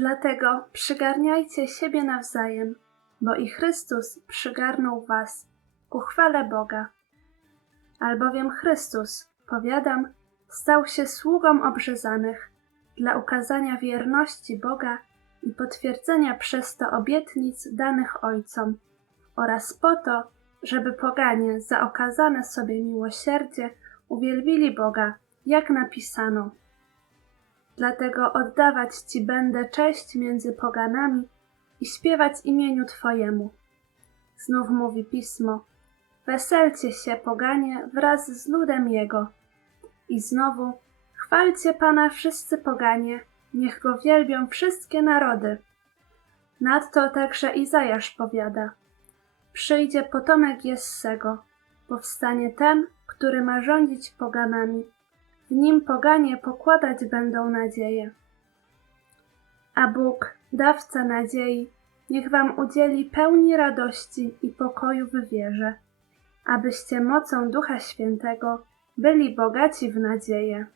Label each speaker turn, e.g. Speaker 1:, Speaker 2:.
Speaker 1: Dlatego przygarniajcie siebie nawzajem, bo i Chrystus przygarnął was ku chwale Boga. Albowiem Chrystus, powiadam, stał się sługą obrzezanych dla ukazania wierności Boga i potwierdzenia przez to obietnic danych Ojcom oraz po to, żeby poganie za okazane sobie miłosierdzie uwielbili Boga, jak napisano. Dlatego oddawać Ci będę cześć między poganami i śpiewać imieniu Twojemu. Znów mówi Pismo, weselcie się, poganie, wraz z ludem Jego. I znowu, chwalcie Pana wszyscy poganie, niech Go wielbią wszystkie narody. Nadto także Izajasz powiada, przyjdzie potomek Jessego, powstanie ten, który ma rządzić poganami. W nim poganie pokładać będą nadzieję. A Bóg, dawca nadziei, niech wam udzieli pełni radości i pokoju w wierze, abyście mocą Ducha Świętego byli bogaci w nadzieję.